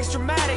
wax dramatic.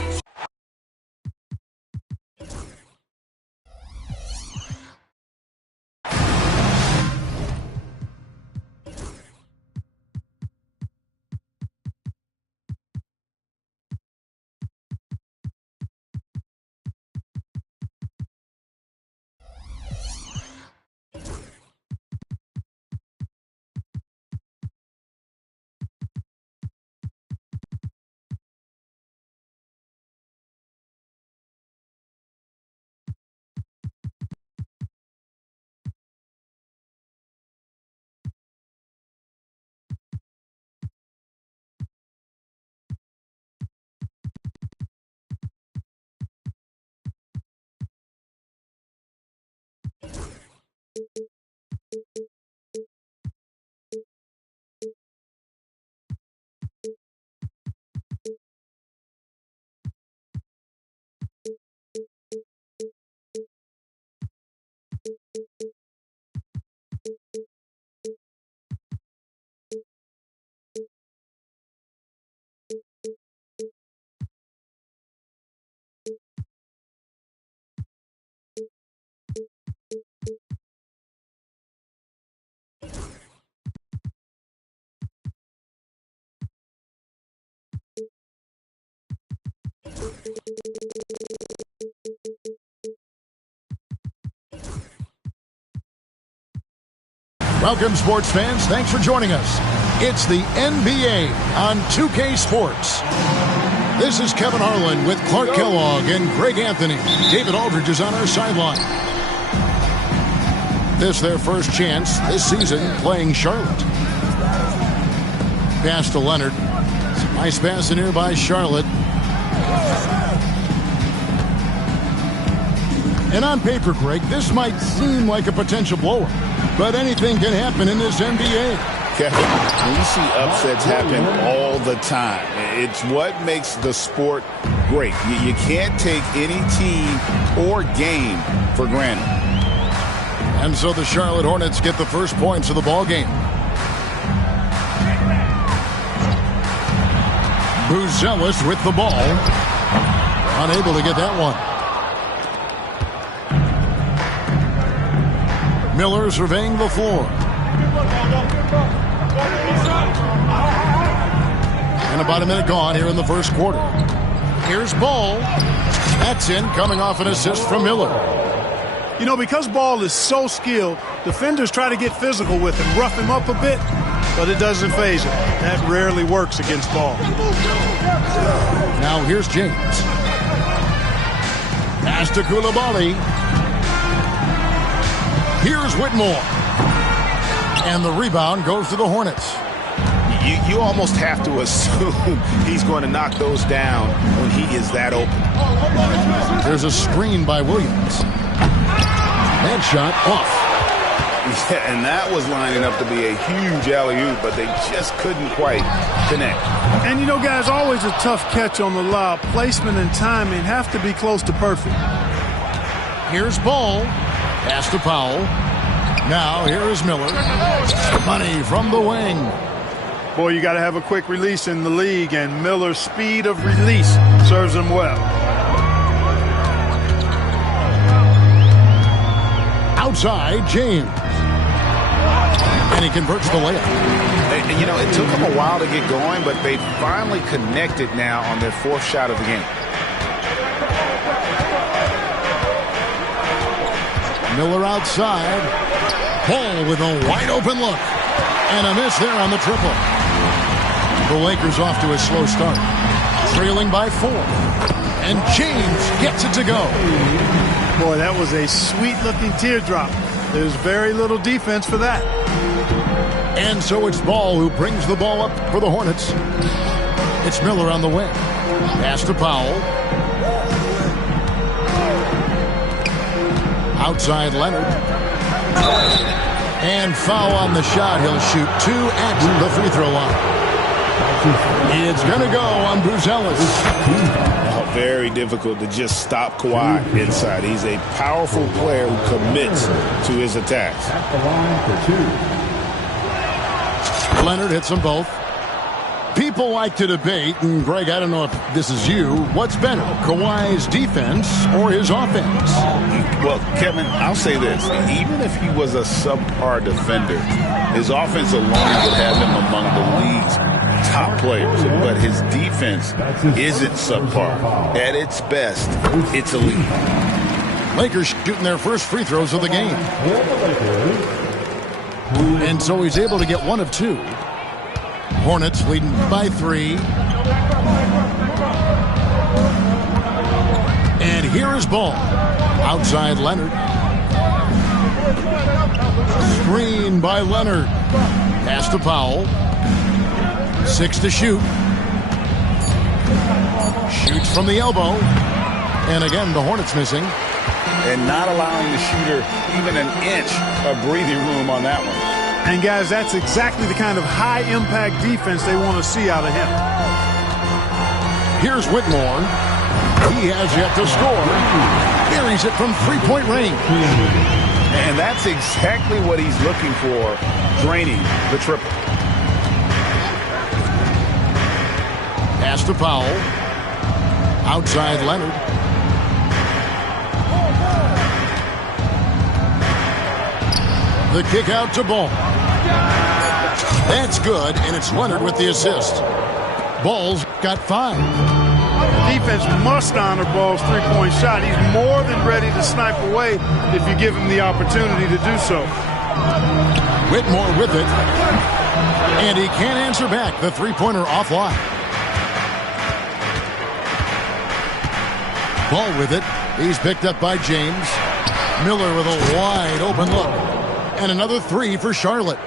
Welcome, sports fans. Thanks for joining us. It's the NBA on 2K Sports. This is Kevin Harlan with Clark Kellogg and Greg Anthony. David Aldridge is on our sideline. This their first chance this season playing Charlotte. Pass to Leonard. Nice pass in here by Charlotte. And on paper, Greg, this might seem like a potential blowout, but anything can happen in this NBA. Kevin, we see upsets happen all the time. It's what makes the sport great. You can't take any team or game for granted. And so the Charlotte Hornets get the first points of the ball game. Buzelis with the ball. Unable to get that one. Miller surveying the floor. And about a minute gone here in the first quarter. Here's Ball. That's in, coming off an assist from Miller. You know, because Ball is so skilled, defenders try to get physical with him, rough him up a bit, but it doesn't faze him. That rarely works against Ball. Now here's James. Pass to Koulibaly. Here's Whitmore. And the rebound goes to the Hornets. You almost have to assume he's going to knock those down when he is that open. There's a screen by Williams. That shot off. Yeah, and that was lining up to be a huge alley-oop, but they just couldn't quite connect. And, you know, guys, always a tough catch on the lob. Placement and timing have to be close to perfect. Here's Ball. Pass to Powell. Now here is Miller. Money from the wing. Boy, you got to have a quick release in the league, and Miller's speed of release serves him well. Outside, James. And he converts the layup. And, you know, it took them a while to get going, but they finally connected now on their fourth shot of the game. Miller outside. Paul with a wide open look. And a miss there on the triple. The Lakers off to a slow start. Trailing by 4. And James gets it to go. Boy, that was a sweet-looking teardrop. There's very little defense for that. And so it's Ball who brings the ball up for the Hornets. It's Miller on the wing. Pass to Powell. Outside Leonard. And foul on the shot. He'll shoot 2 at the free throw line. It's going to go on Buzelis. Very difficult to just stop Kawhi inside. He's a powerful player who commits to his attacks. Leonard hits them both. People like to debate, and Greg, I don't know if this is you, what's better, Kawhi's defense or his offense? Well, Kevin, I'll say this. Even if he was a subpar defender, his offense alone would have him among the league's top players. But his defense isn't subpar. At its best, it's elite. Lakers shooting their first free throws of the game. And so he's able to get one of two. Hornets leading by 3. And here is Ball. Outside Leonard. Screen by Leonard. Pass to Powell. 6 to shoot. Shoots from the elbow. And again, the Hornets missing. And not allowing the shooter even an inch of breathing room on that one. And, guys, that's exactly the kind of high-impact defense they want to see out of him. Here's Whitmore. He has yet to score. Buries it from three-point range. And that's exactly what he's looking for, draining the triple. Pass to Powell. Outside Leonard. The kick out to Ball. That's good, and it's Leonard with the assist. Ball's got 5. Defense must honor Ball's three-point shot. He's more than ready to snipe away if you give him the opportunity to do so. Whitmore with it. And he can't answer back. The three-pointer offline. Ball with it. He's picked up by James. Miller with a wide open look. And another 3 for Charlotte.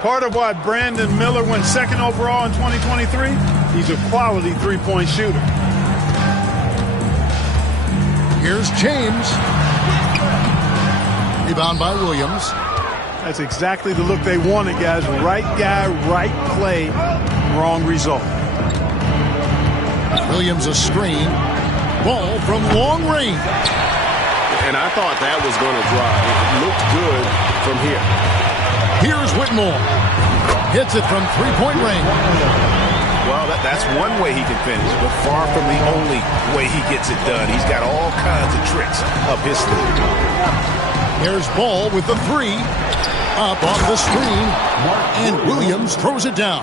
Part of why Brandon Miller went second overall in 2023, he's a quality three-point shooter. Here's James. Rebound by Williams. That's exactly the look they wanted, guys. Right guy, right play, wrong result. Williams a screen. Ball from long range. And I thought that was going to drive. It looked good from here. Here's Whitmore. Hits it from three-point range. Well, that's one way he can finish, but far from the only way he gets it done. He's got all kinds of tricks up his sleeve. Here's Ball with the 3. Up off the screen. And Williams throws it down.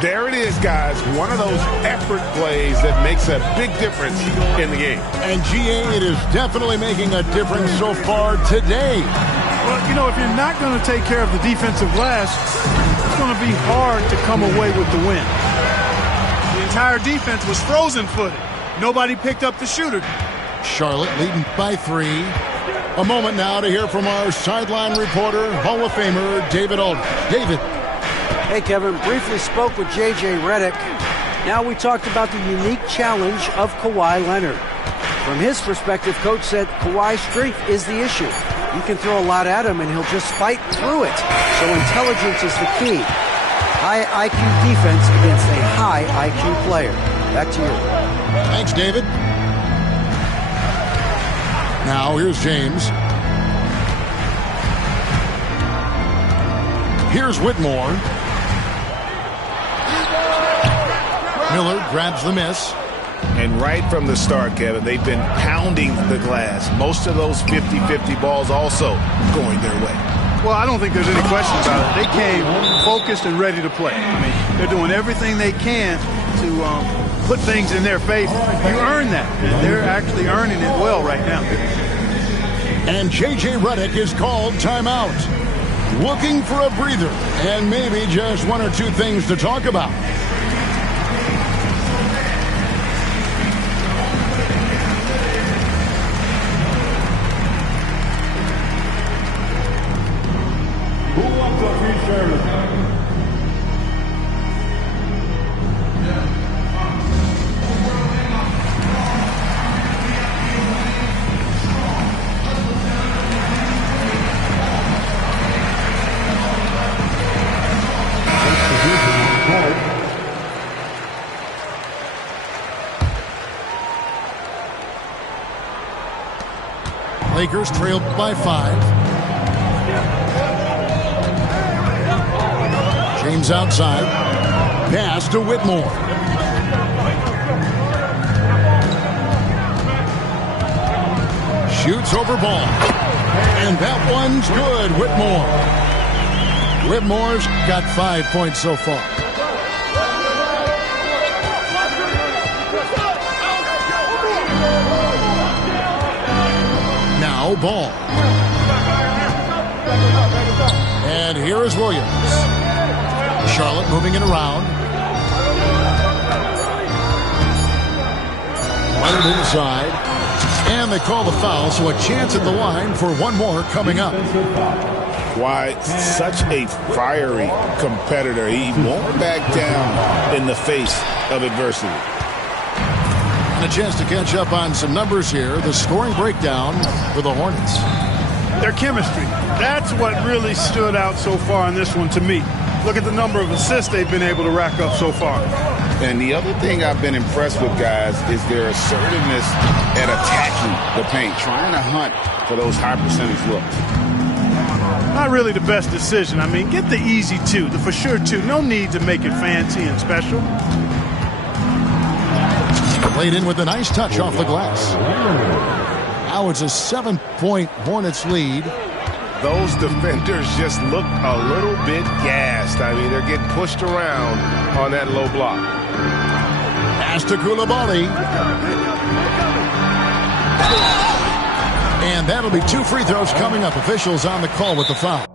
There it is, guys. One of those effort plays that makes a big difference in the game. And GA, it is definitely making a difference so far today. Well, you know, if you're not going to take care of the defensive glass, it's going to be hard to come away with the win. The entire defense was frozen-footed. Nobody picked up the shooter. Charlotte leading by 3. A moment now to hear from our sideline reporter, Hall of Famer David Aldridge. David. Hey, Kevin, briefly spoke with J.J. Redick. Now we talked about the unique challenge of Kawhi Leonard. From his perspective, Coach said Kawhi's strength is the issue. You can throw a lot at him, and he'll just fight through it. So intelligence is the key. High IQ defense against a high IQ player. Back to you. Thanks, David. Now here's James. Here's Whitmore. Miller grabs the miss. And right from the start, Kevin, they've been pounding the glass. Most of those 50-50 balls also going their way. Well, I don't think there's any question about it. They came focused and ready to play. I mean, they're doing everything they can to put things in their favor. You earn that, and they're actually earning it well right now. And J.J. Redick is called timeout. Looking for a breather and maybe just one or two things to talk about. Lakers trailed by 5. James outside. Pass to Whitmore. Shoots over ball. And that one's good, Whitmore. Whitmore's got 5 points so far. Now ball. And here is Williams. Charlotte moving it around. Leonard inside. And they call the foul, so a chance at the line for one more coming up. Why, such a fiery competitor. He won't back down in the face of adversity. And a chance to catch up on some numbers here. The scoring breakdown for the Hornets. Their chemistry. That's what really stood out so far in this one to me. Look at the number of assists they've been able to rack up so far. And the other thing I've been impressed with, guys, is their assertiveness at attacking the paint, trying to hunt for those high percentage looks. Not really the best decision. I mean, get the easy two, the for sure two. No need to make it fancy and special. Played in with a nice touch off the glass. Now it's a 7-point Hornets lead. Those defenders just look a little bit gassed. I mean, they're getting pushed around on that low block. Pass to Koulibaly. And that'll be 2 free throws coming up. Officials on the call with the foul.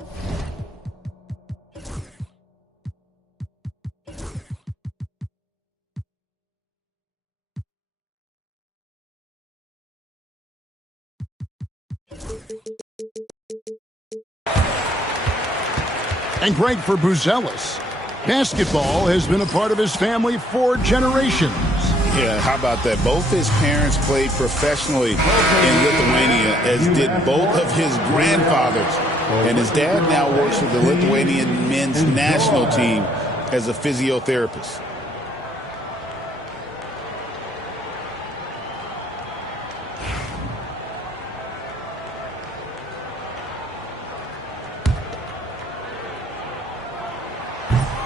And great for Buzelis. Basketball has been a part of his family for generations. Yeah, how about that? Both his parents played professionally in Lithuania, as did both of his grandfathers. And his dad now works with the Lithuanian men's national team as a physiotherapist.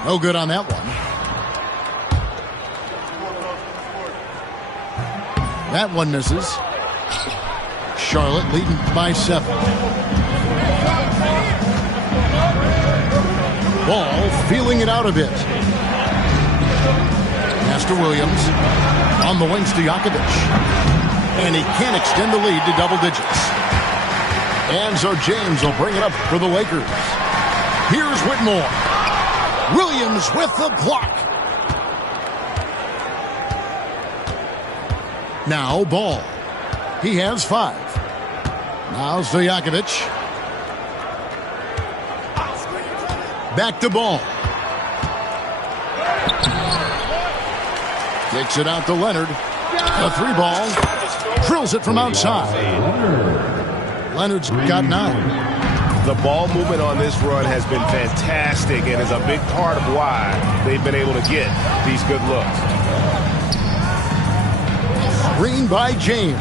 No good on that one. That one misses. Charlotte leading by 7. Ball feeling it out a bit. Pass to Williams. On the wings to Jakovic. And he can't extend the lead to double digits. And so James will bring it up for the Lakers. Here's Whitmore. Williams with the block. Now Ball. He has 5. Now Stojakovic. Back to Ball. Kicks it out to Leonard. A 3-ball. Drills it from outside. Leonard's got 9. The ball movement on this run has been fantastic and is a big part of why they've been able to get these good looks. Screen by James.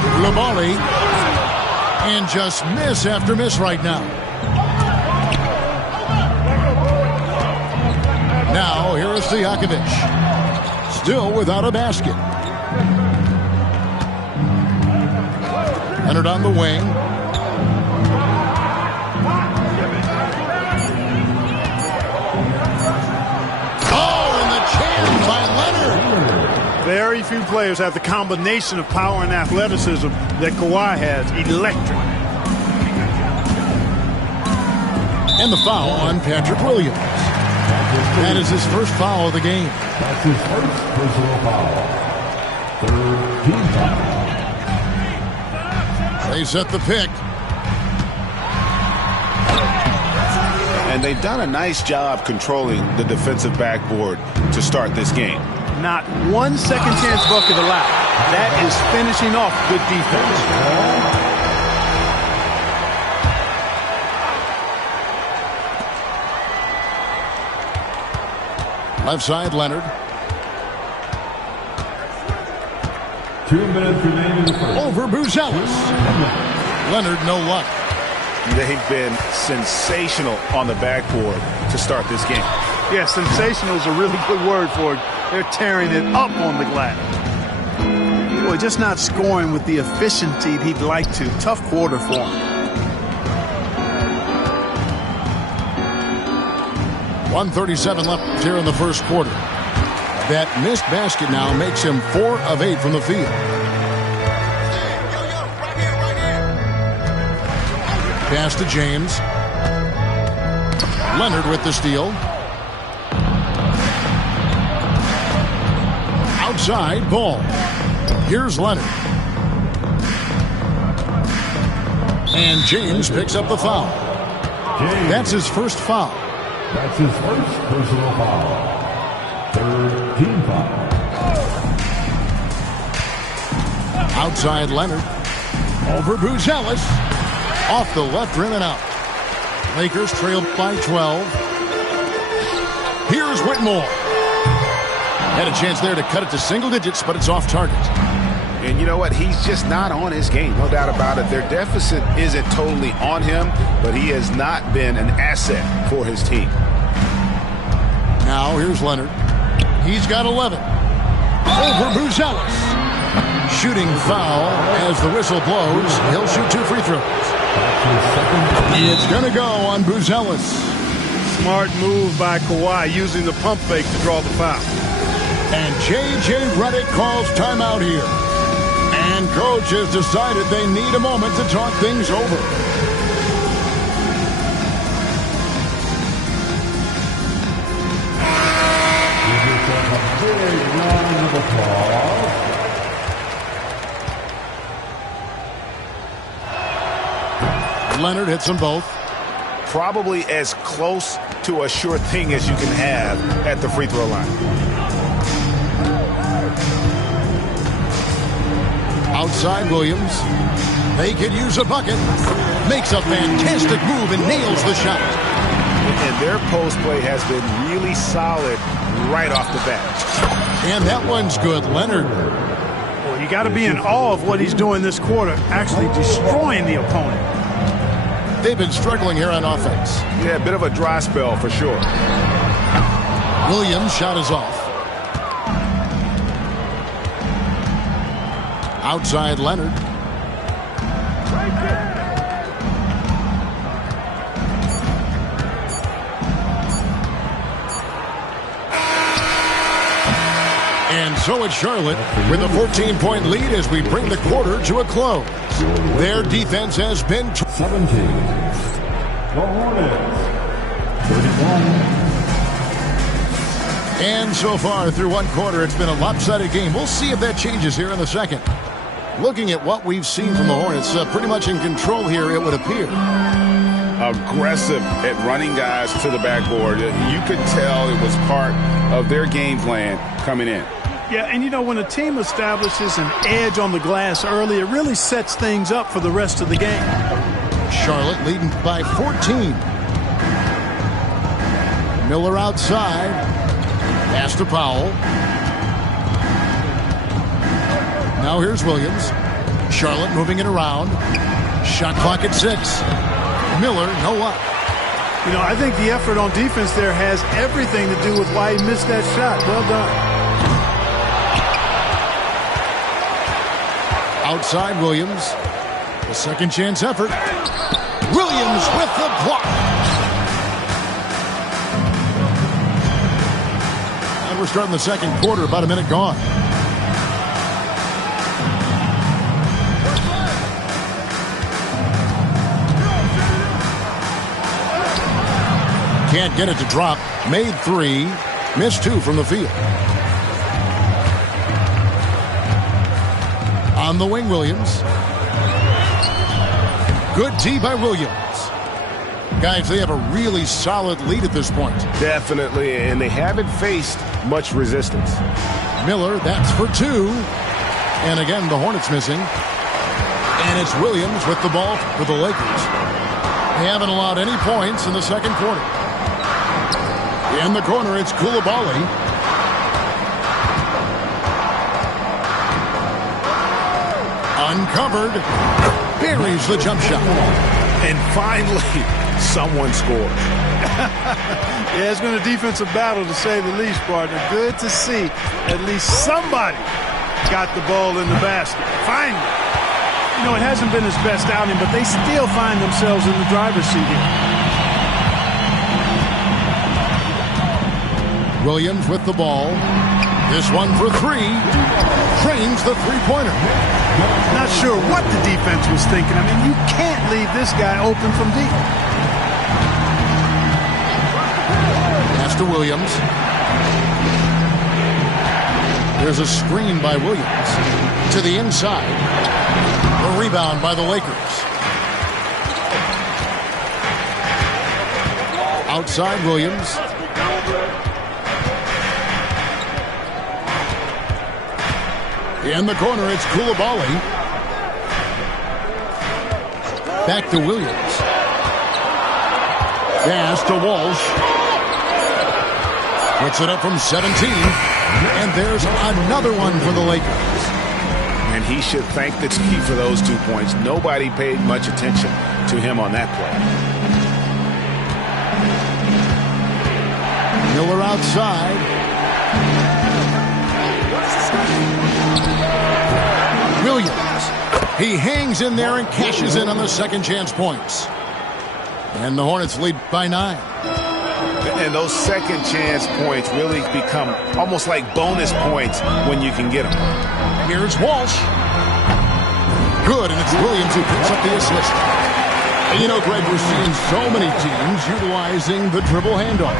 Koulibaly. And just miss after miss right now. Now here is Stojakovic. Still without a basket. Leonard on the wing. Very few players have the combination of power and athleticism that Kawhi has. Electric. And the foul on Patrick Williams. That is his first foul of the game. That's his first personal foul. Third team foul. They set the pick. And they've done a nice job controlling the defensive backboard to start this game. Not one second chance bucket allowed. That is finishing off good defense. Left side, Leonard. 2 minutes remaining in the first. Over Buzelis. Leonard, no luck. They've been sensational on the backboard to start this game. Yeah, sensational is a really good word for it. They're tearing it up on the glass. Boy, just not scoring with the efficiency he'd like to. Tough quarter for him. 1:37 left here in the first quarter. That missed basket now makes him 4 of 8 from the field. Pass to James. Leonard with the steal. Outside, ball. Here's Leonard. And James picks up the foul. That's his first foul. That's his first personal foul. Third team foul. Outside Leonard. Over Buzelis. Off the left rim and out. Lakers trail by 12. Here's Whitmore. Had a chance there to cut it to single digits, but it's off target. And you know what? He's just not on his game. No doubt about it. Their deficit isn't totally on him, but he has not been an asset for his team. Now here's Leonard. He's got 11. Over Buzelis. Shooting foul as the whistle blows. He'll shoot 2 free throws. It's going to go on Buzelis. Smart move by Kawhi, using the pump fake to draw the foul. And J.J. Redick calls timeout here. And coach has decided they need a moment to talk things over. Give yourself a big round of applause. Leonard hits them both. Probably as close to a sure thing as you can have at the free throw line. Outside Williams. They could use a bucket. Makes a fantastic move and nails the shot. And their post play has been really solid right off the bat. And that one's good. Leonard. Well, you got to be in awe of what he's doing this quarter, actually destroying the opponent. They've been struggling here on offense. Yeah, a bit of a dry spell for sure. Williams' shot is off. Outside Leonard. And so it's Charlotte with a 14-point lead as we bring the quarter to a close. Their defense has been 17. The Hornets. 31. And so far through one quarter, it's been a lopsided game. We'll see if that changes here in the second. Looking at what we've seen from the Hornets, pretty much in control here, it would appear. Aggressive at running guys to the backboard. You could tell it was part of their game plan coming in. Yeah, and you know, when a team establishes an edge on the glass early, it really sets things up for the rest of the game. Charlotte leading by 14. Miller outside. Pass to Powell. Now here's Williams. Charlotte moving it around. Shot clock at 6. Miller, no up. You know, I think the effort on defense there has everything to do with why he missed that shot. Well done. Outside Williams. A second chance effort. Williams with the block. And we're starting the second quarter, about a minute gone. Can't get it to drop. Made 3. Missed 2 from the field. On the wing, Williams. Good tee by Williams. Guys, they have a really solid lead at this point. Definitely, and they haven't faced much resistance. Miller, that's for 2. And again, the Hornets missing. And it's Williams with the ball for the Lakers. They haven't allowed any points in the second quarter. In the corner, it's Coulibaly. Uncovered. Buries the jump shot. And finally, someone scores. Yeah, it's been a defensive battle, to say the least, partner. Good to see at least somebody got the ball in the basket. Finally. You know, it hasn't been his best outing, but they still find themselves in the driver's seat here. Williams with the ball. This one for three. Trains the three-pointer. Not sure what the defense was thinking. I mean, you can't leave this guy open from deep. Pass to Williams. There's a screen by Williams. To the inside. A rebound by the Lakers. Outside Williams. In the corner, it's Coulibaly. Back to Williams. Pass to Walsh. Puts it up from 17. And there's another one for the Lakers. And he should thank the team for those 2 points. Nobody paid much attention to him on that play. Miller outside. Williams. He hangs in there and cashes in on the second chance points. And the Hornets lead by 9. And those second chance points really become almost like bonus points when you can get them. Here's Walsh. Good, and it's Williams who picks up the assist. And you know, Greg, we're seeing so many teams utilizing the dribble handoff.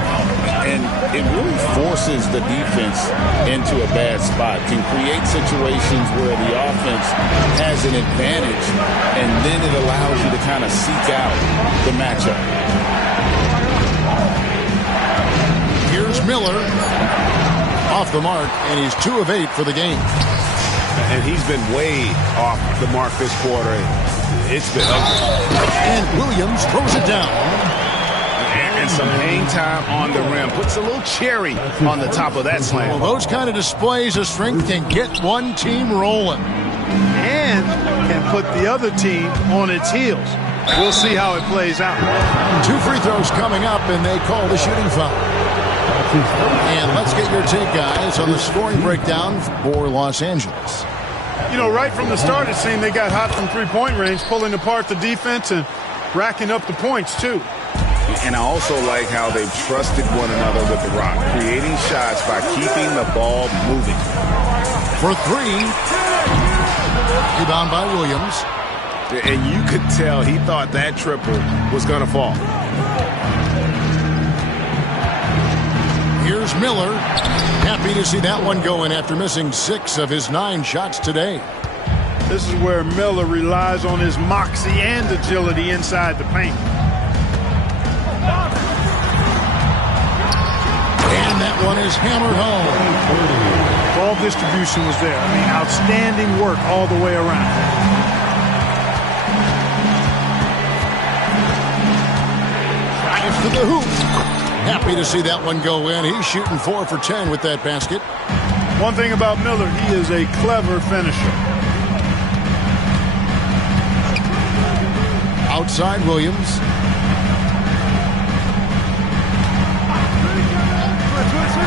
And it really forces the defense into a bad spot, can create situations where the offense has an advantage, and then it allows you to kind of seek out the matchup. Here's Miller. Off the mark, and he's 2 of 8 for the game. And he's been way off the mark this quarter. It's been ugly. And Williams throws it down. And some hang time on the rim. Puts a little cherry on the top of that slam. Well, those kind of displays of strength can get one team rolling. And can put the other team on its heels. We'll see how it plays out. 2 free throws coming up, and they call the shooting foul. And let's get your take, guys, on the scoring breakdown for Los Angeles. You know, right from the start, it seemed they got hot from three-point range, pulling apart the defense and racking up the points, too. And I also like how they've trusted one another with the rock, creating shots by keeping the ball moving. For 3. Rebound by Williams. And you could tell he thought that triple was going to fall. Here's Miller. Happy to see that one go in after missing 6 of his 9 shots today. This is where Miller relies on his moxie and agility inside the paint. And that one is hammered home. Ball distribution was there. I mean, outstanding work all the way around. Drives to the hoop. Happy to see that one go in. He's shooting 4 for 10 with that basket. One thing about Miller, he is a clever finisher. Outside Williams.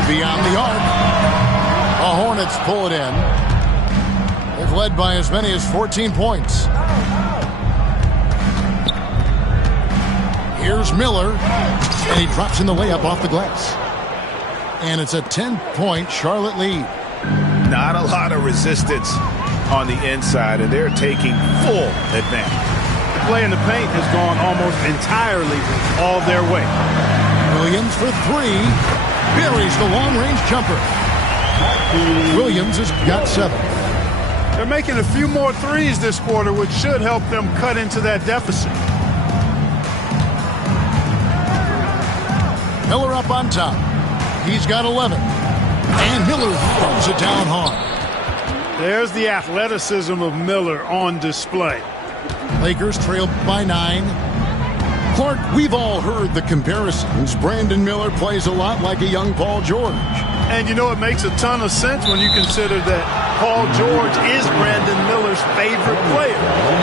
Beyond the arc. The Hornets pull it in. They've led by as many as 14 points. Here's Miller. And he drops in the layup off the glass. And it's a 10-point Charlotte lead. Not a lot of resistance on the inside, and they're taking full advantage. The play in the paint has gone almost entirely all their way. Williams for 3. Buries the long-range jumper. Williams has got 7. They're making a few more threes this quarter, which should help them cut into that deficit. Miller up on top. He's got 11. And Miller throws it down hard. There's the athleticism of Miller on display. Lakers trail by 9. Clark, we've all heard the comparisons. Brandon Miller plays a lot like a young Paul George. And you know, it makes a ton of sense when you consider that Paul George is Brandon Miller's favorite player.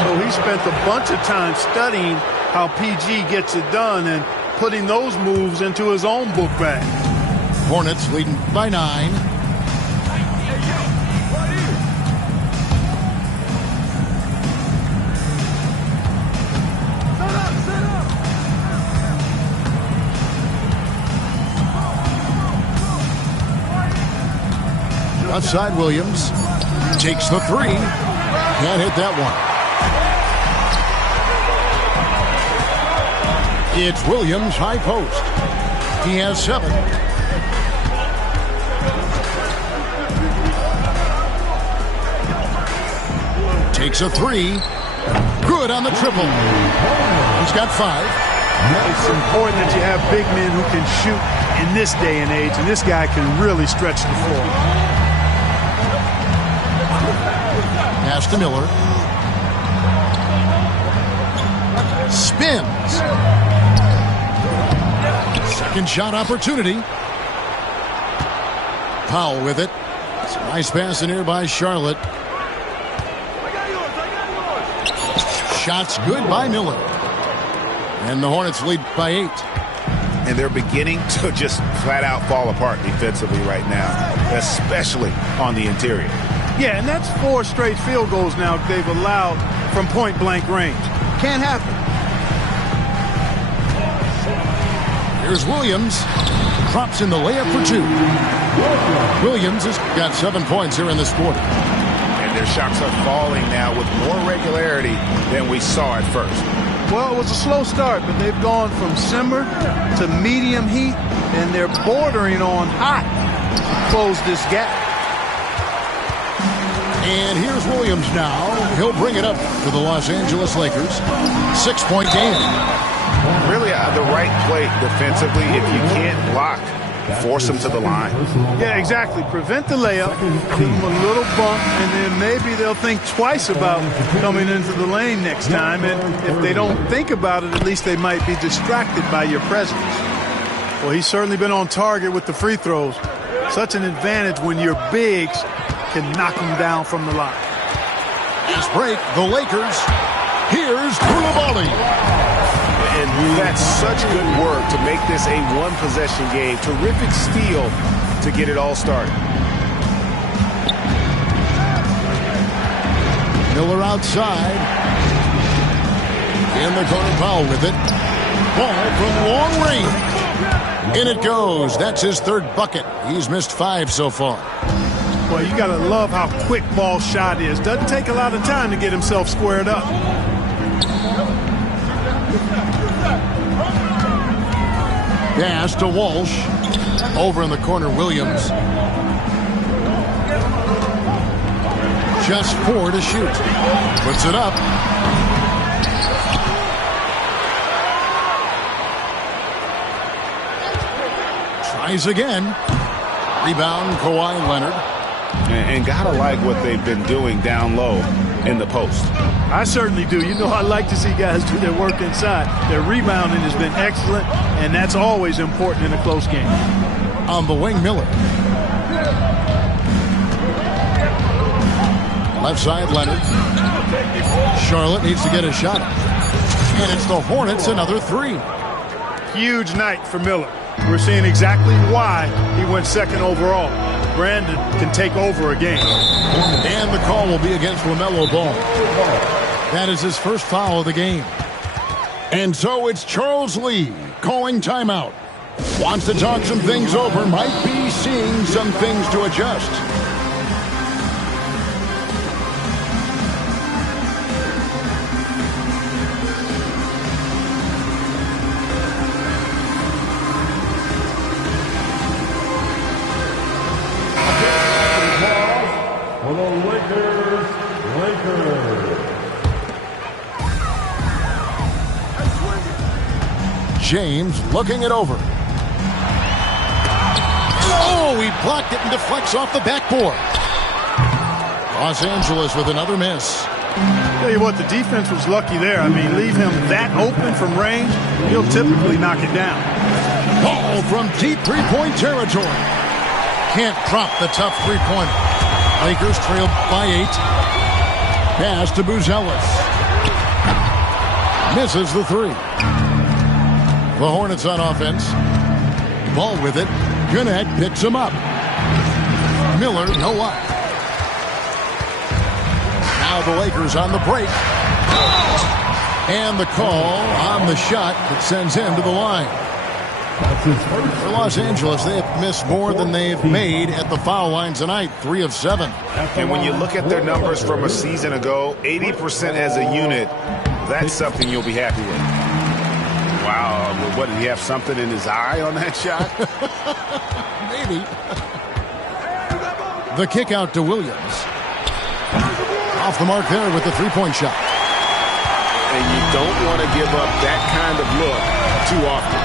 So he spent a bunch of time studying how PG gets it done and putting those moves into his own book bag. Hornets leading by 9. Outside Williams takes the 3. Can't hit that one. It's Williams, high post. He has 7. Takes a 3. Good on the triple. He's got 5. It's important that you have big men who can shoot in this day and age, and this guy can really stretch the floor. Pass to Miller. Spins. Second shot opportunity. Powell with it. It's a nice pass in here by Charlotte. Shots good by Miller. And the Hornets lead by 8. And they're beginning to just flat out fall apart defensively right now, especially on the interior. Yeah, and that's 4 straight field goals now they've allowed from point-blank range. Can't happen. Here's Williams. Drops in the layup for 2. Williams has got 7 points here in this quarter. And their shots are falling now with more regularity than we saw at first. Well, it was a slow start, but they've gone from simmer to medium heat, and they're bordering on hot to close this gap. And here's Williams now. He'll bring it up for the Los Angeles Lakers. 6-point game. Really the right play defensively. If you can't block, force them to the line. Yeah, exactly. Prevent the layup, give them a little bump, and then maybe they'll think twice about coming into the lane next time. And if they don't think about it, at least they might be distracted by your presence. Well, he's certainly been on target with the free throws. Such an advantage when your bigs can knock them down from the line. This break, the Lakers. Here's Koulibaly. And that's such good work to make this a one-possession game. Terrific steal to get it all started. Miller outside. In the corner, Powell with it. Ball from long range. In it goes. That's his 3rd bucket. He's missed 5 so far. Well, you got to love how quick ball shot is. Doesn't take a lot of time to get himself squared up. Pass to Walsh. Over in the corner, Williams. Just 4 to shoot. Puts it up. Tries again. Rebound, Kawhi Leonard. And gotta like what they've been doing down low in the post. I certainly do. You know, I like to see guys do their work inside. Their rebounding has been excellent, and that's always important in a close game. On the wing, Miller. Left side, Leonard. Charlotte needs to get a shot. And it's the Hornets, another 3. Huge night for Miller. We're seeing exactly why he went 2nd overall. Brandon can take over a game. And the call will be against LaMelo Ball. That is his first foul of the game. And so it's Charles Lee calling timeout. Wants to talk some things over. Might be seeing some things to adjust. For the Lakers. James looking it over. Oh, he blocked it and deflects off the backboard. Los Angeles with another miss. Tell you what, the defense was lucky there. I mean, leave him that open from range, he'll typically knock it down. Ball from deep three-point territory. Can't drop the tough three-pointer. Lakers trail by 8. Pass to Buzelis. Misses the three. The Hornets on offense. Ball with it. Gwinnett picks him up. Miller, no luck. Now the Lakers on the break. And the call on the shot that sends him to the line. For Los Angeles, they have missed more than they've made at the foul line tonight, 3 of 7. And when you look at their numbers from a season ago, 80% as a unit, that's something you'll be happy with. Wow, what, did he have something in his eye on that shot? Maybe. The kick out to Williams. Off the mark there with the three-point shot. And you don't want to give up that kind of look too often.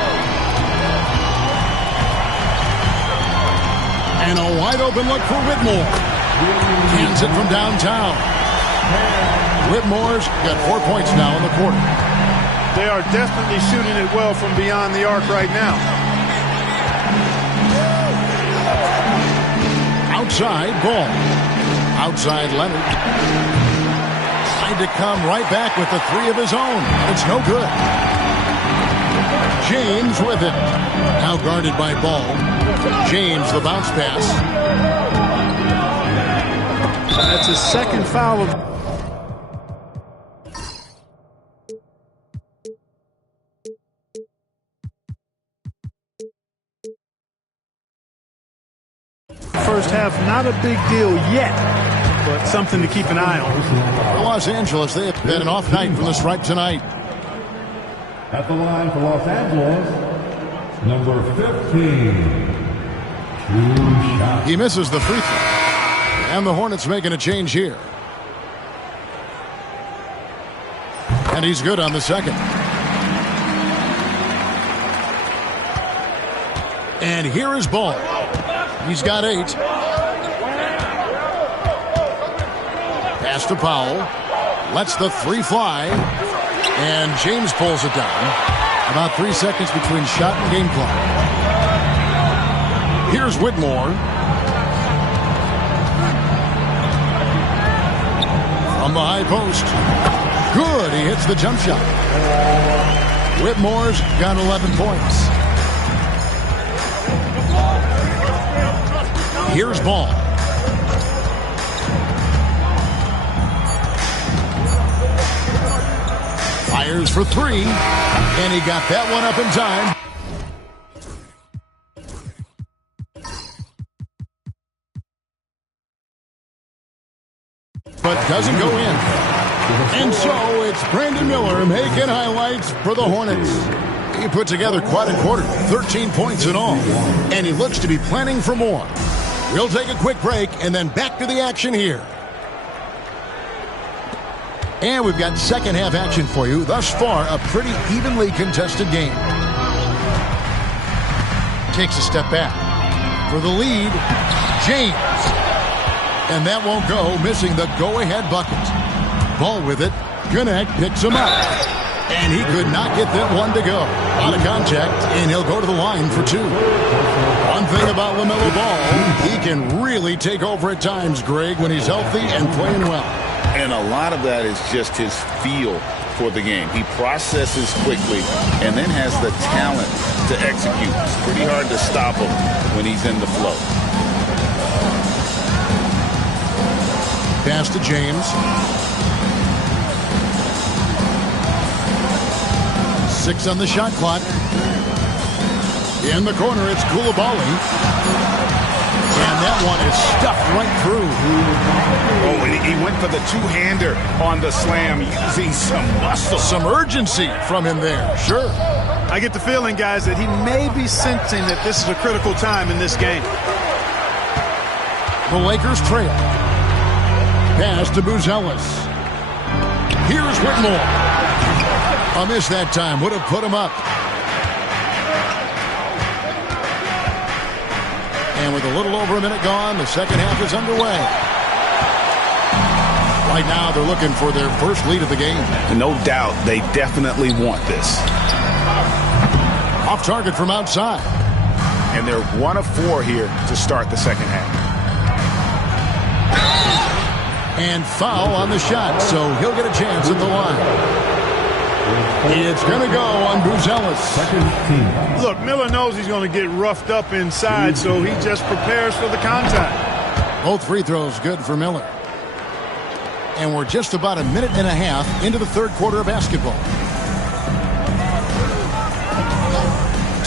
And a wide-open look for Whitmore. Hands it from downtown. Whitmore's got 4 points now in the quarter. They are definitely shooting it well from beyond the arc right now. Outside, Ball. Outside, Leonard. Tried to come right back with the three of his own. It's no good. James with it. Now guarded by Ball. James, the bounce pass. That's his second foul of... First half, not a big deal yet, but something to keep an eye on. For Los Angeles, they have had an off night from the stripe tonight. At the line for Los Angeles, number 15. He misses the free throw. And the Hornets making a change here. And he's good on the second. And here is Ball. He's got 8. Pass to Powell. Lets the three fly. And James pulls it down. About 3 seconds between shot and game clock. Here's Whitmore. From the high post. Good. He hits the jump shot. Whitmore's got 11 points. Here's Ball. Fires for 3. And he got that one up in time. But doesn't go in. And so it's Brandon Miller making highlights for the Hornets. He put together quite a quarter, 13 points in all. And he looks to be planning for more. We'll take a quick break and then back to the action here. And we've got second half action for you. Thus far, a pretty evenly contested game. Takes a step back. For the lead, James. And that won't go, missing the go-ahead bucket. Ball with it. Gwinnett picks him up. And he could not get that one to go. Out of contact, and he'll go to the line for 2. One thing about LaMelo Ball, he can really take over at times, Greg, when he's healthy and playing well. And a lot of that is just his feel for the game. He processes quickly and then has the talent to execute. It's pretty hard to stop him when he's in the flow. Pass to James. 6 on the shot clock. In the corner, it's Coulibaly. And that one is stuffed right through. Oh, and he went for the two-hander on the slam, using some muscle. Some urgency from him there, sure. I get the feeling, guys, that he may be sensing that this is a critical time in this game. The Lakers trail. Pass to Buzelis. Here's Whitmore. A miss that time. Would have put him up. And with a little over a minute gone, the second half is underway. Right now, they're looking for their first lead of the game. No doubt, they definitely want this. Off target from outside. And they're 1 of 4 here to start the second half. And foul on the shot, so he'll get a chance at the line. It's going to go on Buzelis. Look, Miller knows he's going to get roughed up inside, so he just prepares for the contact. Both free throws good for Miller. And we're just about a minute and a half into the third quarter of basketball.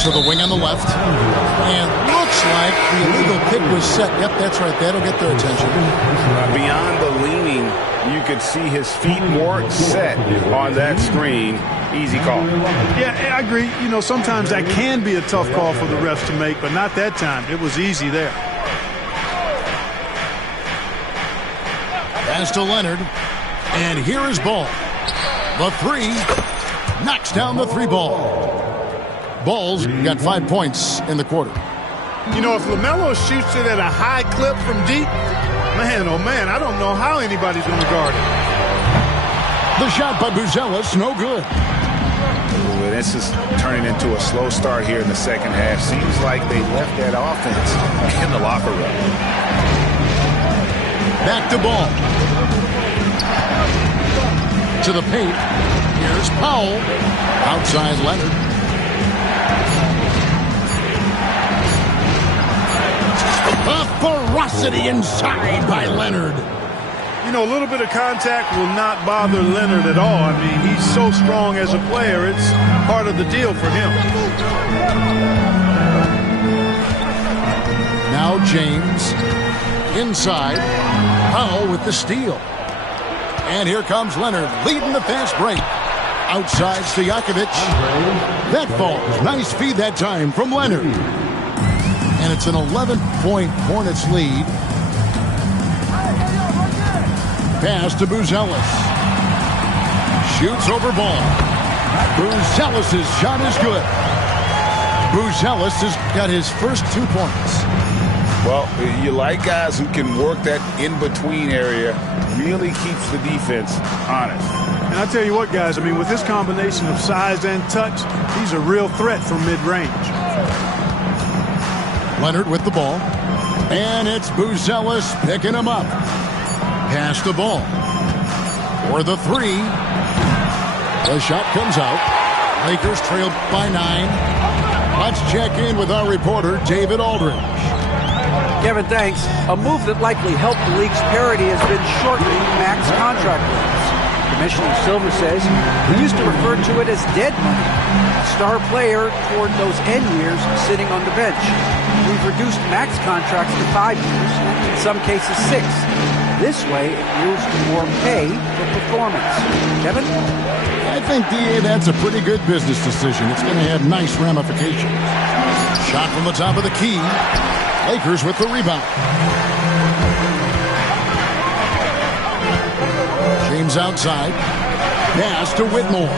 To the wing on the left. And looks like the illegal pick was set. Yep, that's right. That'll get their attention. Beyond the leaning, you could see his feet more set on that screen. Easy call. Yeah, I agree. You know, sometimes that can be a tough call for the refs to make, but not that time. It was easy there. Pass to Leonard. And here is Ball. The three. Knocks down the three ball. Ball's got 5 points in the quarter. You know, if LaMelo shoots it at a high clip from deep, man, oh man, I don't know how anybody's going to guard it. The shot by Buzelis, no good. Ooh, this is turning into a slow start here in the second half. Seems like they left that offense in the locker room. Back to Ball. To the paint. Here's Powell. Outside Leonard. A ferocity inside by Leonard. You know, a little bit of contact will not bother Leonard at all. I mean, he's so strong as a player. It's part of the deal for him. Now James. Inside. Powell with the steal. And here comes Leonard leading the fast break. Outside Stojakovic. That falls. Nice feed that time from Leonard. And it's an 11-point Hornets lead. Pass to Buzelis. Shoots over Ball. Buzelis' shot is good. Buzelis has got his first 2 points. Well, you like guys who can work that in-between area, really keeps the defense honest. And I tell you what, guys, I mean, with this combination of size and touch, he's a real threat from mid-range. Leonard with the ball. And it's Buzelis picking him up. Pass the Ball. For the three. The shot comes out. Lakers trail by 9. Let's check in with our reporter, David Aldridge. Kevin, thanks. A move that likely helped the league's parity has been shortening max contract limits. Commissioner Silver says we used to refer to it as dead money. A star player toward those end years sitting on the bench. We've reduced max contracts to 5 years, in some cases 6. This way, it moves to more pay for performance. Kevin? I think, DA, that's a pretty good business decision. It's going to have nice ramifications. Shot from the top of the key. Lakers with the rebound. James outside. Pass to Whitmore.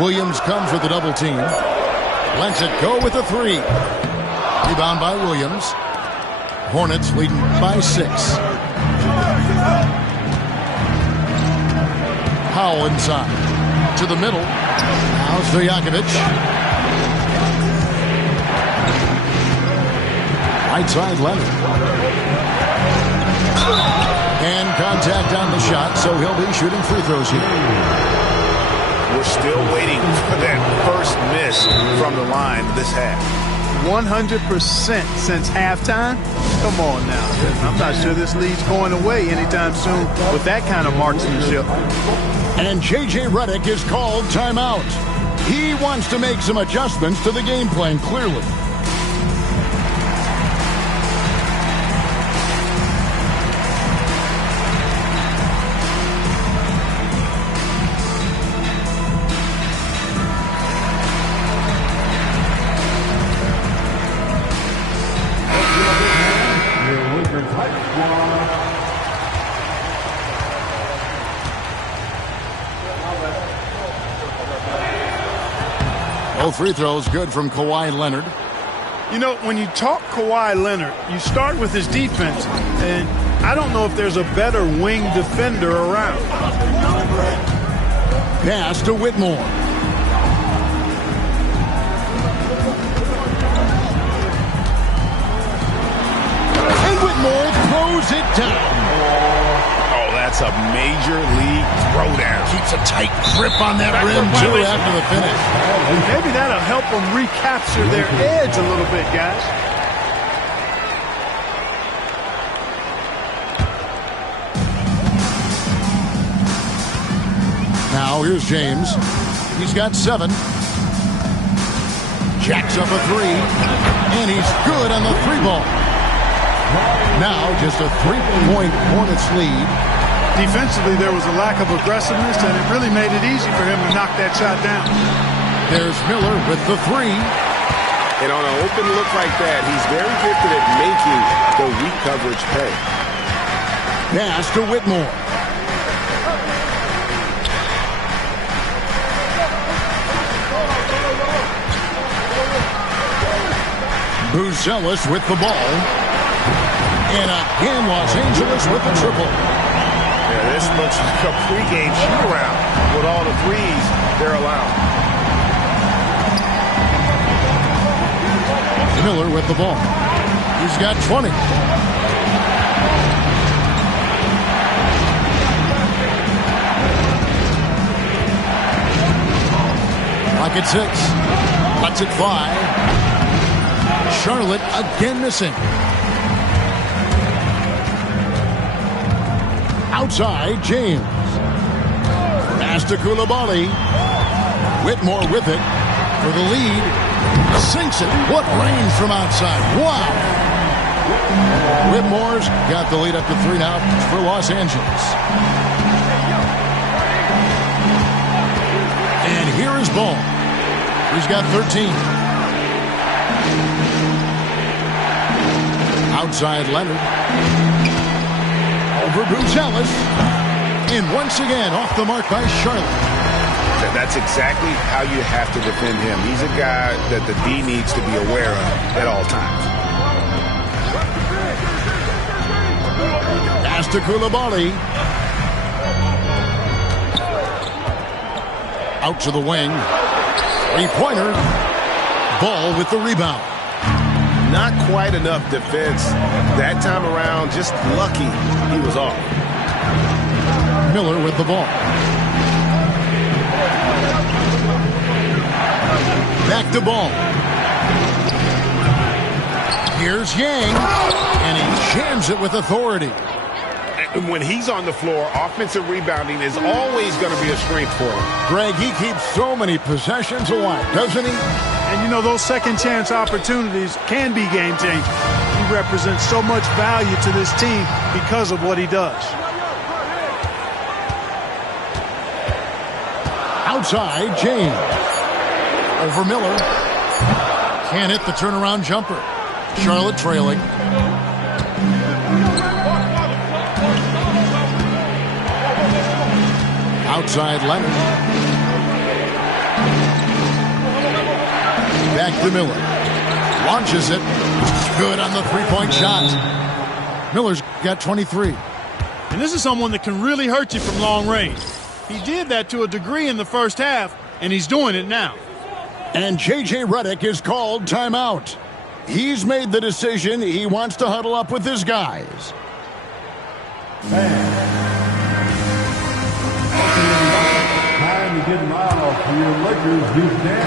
Williams comes with a double team. Lets it go with a three. Rebound by Williams. Hornets leading by 6. Powell inside. To the middle. Now Stojakovic. Right side Leonard. And contact on the shot, so he'll be shooting free throws here. We're still waiting for that first miss from the line this half. 100% since halftime? Come on now. I'm not sure this lead's going away anytime soon with that kind of marksmanship. And J.J. Redick is called timeout. He wants to make some adjustments to the game plan, clearly. Both free throws good from Kawhi Leonard. You know, when you talk Kawhi Leonard, you start with his defense, and I don't know if there's a better wing defender around. Pass to Whitmore. And Whitmore throws it down. Oh, that's a major league throwdown. Keeps a tight grip on that rim, too, after the finish. Maybe that'll help them recapture their edge a little bit, guys. Now here's James. He's got 7. Jacks up a 3. And he's good on the 3 ball. Now just a 3-point Hornets lead. Defensively, there was a lack of aggressiveness, and it really made it easy for him to knock that shot down. There's Miller with the 3. And on an open look like that, he's very gifted at making the weak coverage pay. Pass to Whitmore. Buzelis with the ball. And again, Los Angeles with the triple. Yeah, this looks like a pregame shoot-around with all the threes they're allowed. Miller with the ball. He's got 20. Clock at 6. Lets it fly. Charlotte again missing. Outside, James. Pass to Coulibaly. Whitmore with it for the lead. Sinks it. What range from outside. Wow. Whitmore's got the lead up to 3 now for Los Angeles. And here is Ball. He's got 13. Outside Leonard. Over Buzelis. And once again off the mark by Charlotte. That's exactly how you have to defend him. He's a guy that the D needs to be aware of at all times. Pass to Coulibaly. Out to the wing. 3-pointer. Ball with the rebound. Not quite enough defense that time around. Just lucky he was off. Miller with the ball. Back to Ball. Here's Yang. And he jams it with authority. And when he's on the floor, offensive rebounding is always going to be a strength for him. Greg, he keeps so many possessions alive, doesn't he? And, you know, those second-chance opportunities can be game-changing. He represents so much value to this team because of what he does. Outside, James. Over Miller. Can't hit the turnaround jumper. Charlotte trailing. Outside Leonard. Back to Miller. Launches it. Good on the 3-point shot. Miller's got 23. And this is someone that can really hurt you from long range. He did that to a degree in the first half, and he's doing it now. And J.J. Redick is called timeout. He's made the decision he wants to huddle up with his guys.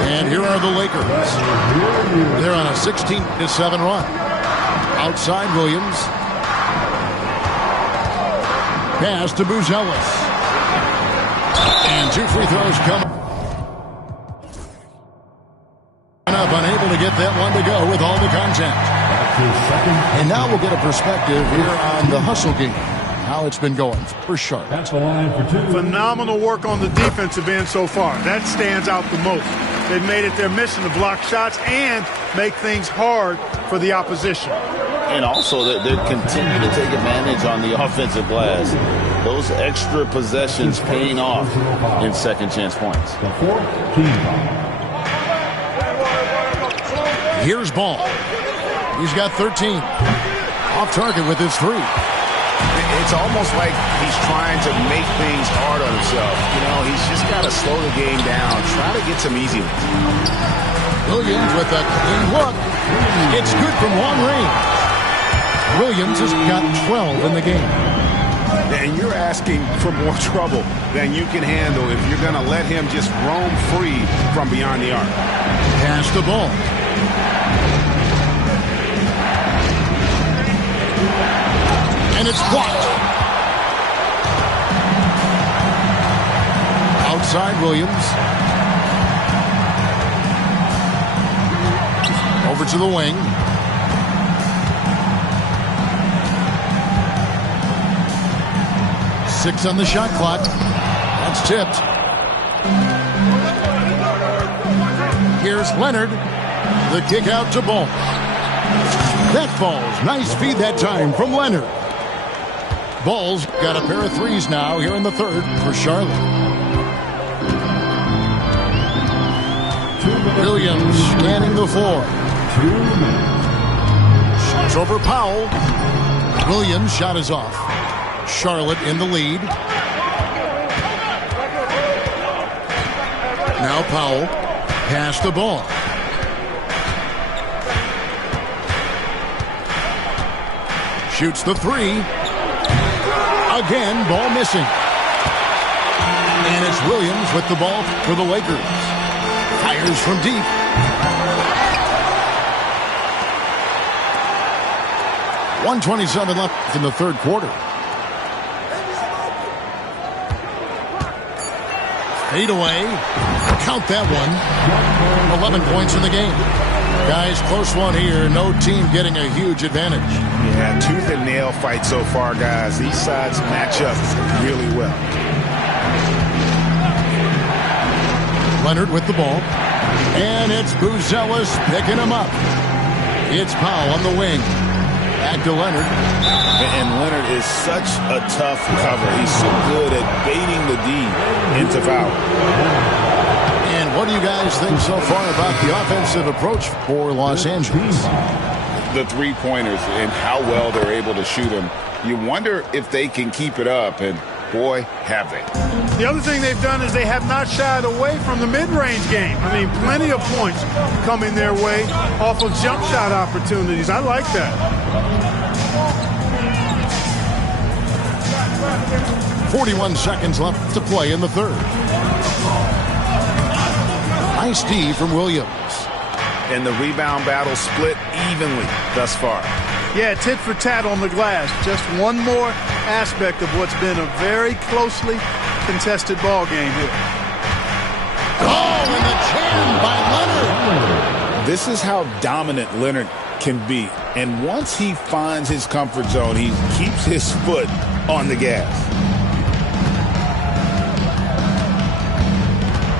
And here are the Lakers. They're on a 16-7 run. Outside Williams. Pass to Buzelis. And 2 free throws come up, unable to get that one to go with all the contact. And now we'll get a perspective here on the hustle game. How it's been going for Sharp. That's the line for 2. Phenomenal work on the defensive end so far. That stands out the most. They've made it their mission to block shots and make things hard for the opposition. And also that they continue to take advantage on the offensive glass. Those extra possessions paying off in second chance points. The 4th team foul. Here's Ball. He's got 13. Off target with his 3. It's almost like he's trying to make things hard on himself. You know, he's just got to slow the game down, try to get some easy ones. Williams with a clean look. It's good from long range. Williams has got 12 in the game. And you're asking for more trouble than you can handle if you're going to let him just roam free from beyond the arc. Pass the ball. And it's blocked. Outside Williams. Over to the wing. Six on the shot clock. That's tipped. Here's Leonard. The kick out to Ball. That falls. Nice feed that time from Leonard. Ball's got a pair of threes now here in the third for Charlotte. Williams scanning the floor. Shoots over Powell. Williams' shot is off. Charlotte in the lead. Now Powell. Pass the ball. Shoots the three. Again, ball missing. And it's Williams with the ball for the Lakers. Fires from deep. .127 left in the third quarter. Fade away. Count that one. 11 points in the game. Guys, close one here. No team getting a huge advantage. Yeah, tooth and nail fight so far, guys. These sides match up really well. Leonard with the ball. And it's Buzelis picking him up. It's Powell on the wing. Back to Leonard. And Leonard is such a tough cover. He's so good at baiting the D into foul. And what do you guys think so far about the offensive approach for Los Angeles? The three-pointers and how well they're able to shoot them. You wonder if they can keep it up, and boy, have they. The other thing they've done is they have not shied away from the mid-range game. I mean, plenty of points coming their way off of jump shot opportunities. I like that. 41 seconds left to play in the third. Nice D from Williams. And the rebound battle split evenly thus far. Yeah, tit for tat on the glass. Just one more aspect of what's been a very closely contested ball game here. Oh, and the jam by Leonard. This is how dominant Leonard can be. And once he finds his comfort zone, he keeps his foot on the gas.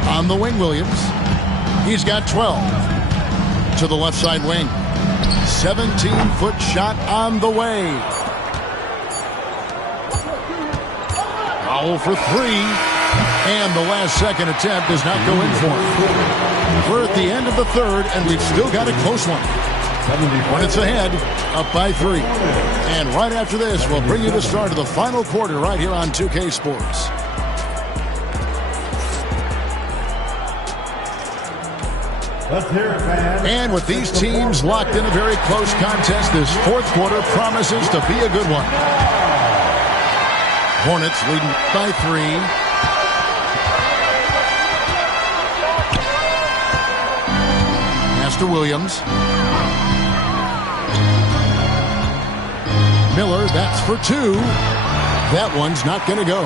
On the wing, Williams. He's got 12. To the left side wing. 17-foot shot on the way. Powell for three. And the last second attempt does not go in for him. We're at the end of the third, and we've still got a close one. Hornets ahead, up by 3. And right after this, we'll bring you the start of the final quarter right here on 2K Sports. And with these teams locked in a very close contest, this fourth quarter promises to be a good one. Hornets leading by 3. Pass to Williams. Miller, that's for 2. That one's not going to go.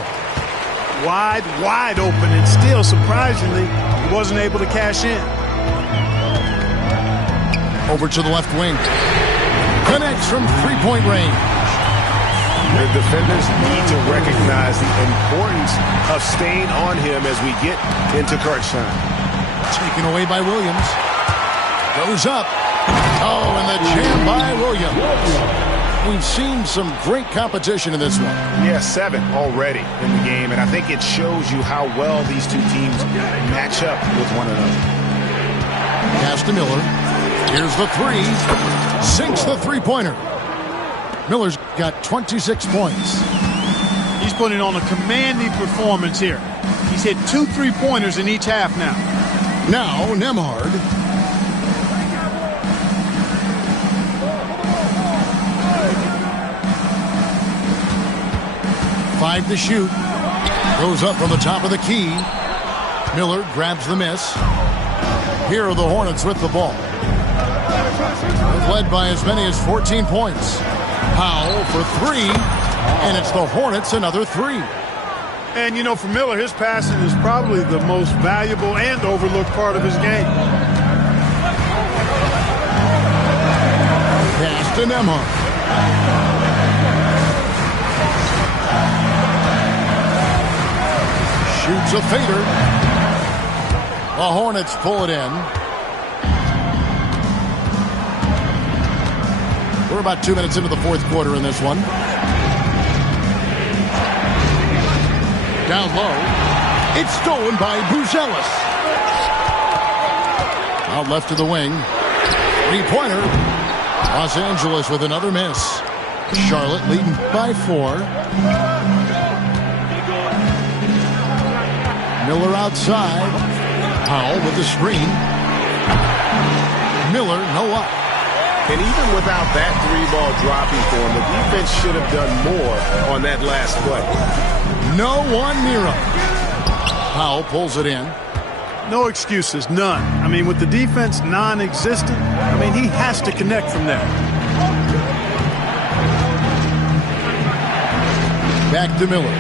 Wide open, and still, surprisingly, he wasn't able to cash in. Over to the left wing. Connects from three-point range. The defenders need to recognize the importance of staying on him as we get into crunch time. Taken away by Williams. Goes up. Oh, and the jam by Williams. We've seen some great competition in this one. Yeah, 7 already in the game, and I think it shows you how well these two teams match up with one another. Pass to Miller. Here's the three. Sinks the three-pointer. Miller's got 26 points. He's putting on a commanding performance here. He's hit 2 3-pointers in each half now. Now, Nembhard. 5 to shoot. Goes up from the top of the key. Miller grabs the miss. Here are the Hornets with the ball. They've led by as many as 14 points. Powell for 3, and it's the Hornets another 3. And, you know, for Miller, his passing is probably the most valuable and overlooked part of his game. Pass to Nembhard. Shoots a fader. The Hornets pull it in. We're about 2 minutes into the fourth quarter in this one. Down low. It's stolen by Buzelis. Out left to the wing. Three-pointer. Los Angeles with another miss. Charlotte leading by 4. Miller outside. Powell with the screen. Miller, no up. And even without that 3-ball dropping for him, the defense should have done more on that last play. No one near him. Powell pulls it in. No excuses, none. I mean, with the defense non-existent, I mean, he has to connect from there. Back to Miller.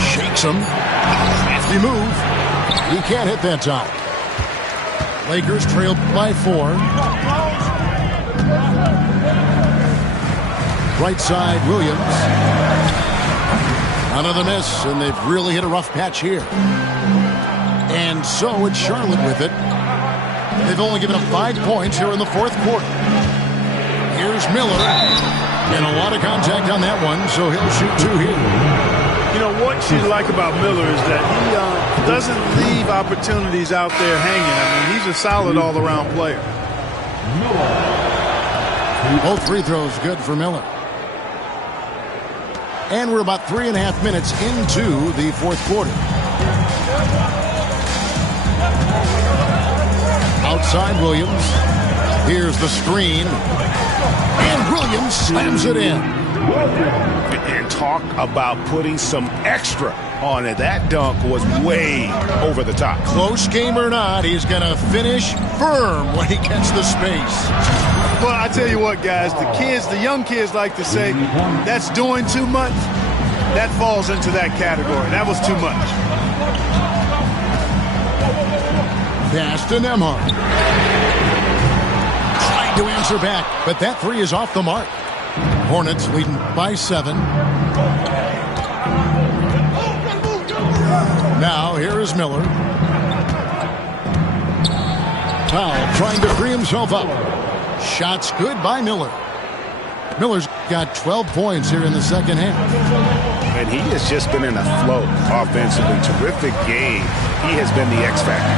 Shakes him. Hefty move. He can't hit that time. Lakers trail by 4. Right side, Williams. Another miss, and they've really hit a rough patch here. And so it's Charlotte with it. They've only given up 5 points here in the fourth quarter. Here's Miller. And a lot of contact on that one, so he'll shoot 2 here. You know, what you like about Miller is that he doesn't leave opportunities out there hanging. I mean, he's a solid all-around player. Both free throws good for Miller. And we're about 3.5 minutes into the fourth quarter. Outside Williams. Here's the screen. And Williams slams it in. And talk about putting some extra on it. That dunk was way over the top. Close game or not, he's going to finish firm when he gets the space. Well, I tell you what, guys, the young kids like to say, that's doing too much. That falls into that category. That was too much. Pass to Nembhard. Trying to answer back, but that 3 is off the mark. Hornets leading by 7. Now, here is Miller. Powell trying to free himself up. Shots good by Miller. Miller's got 12 points here in the second half. And he has just been in a flow offensively. Terrific game. He has been the X factor.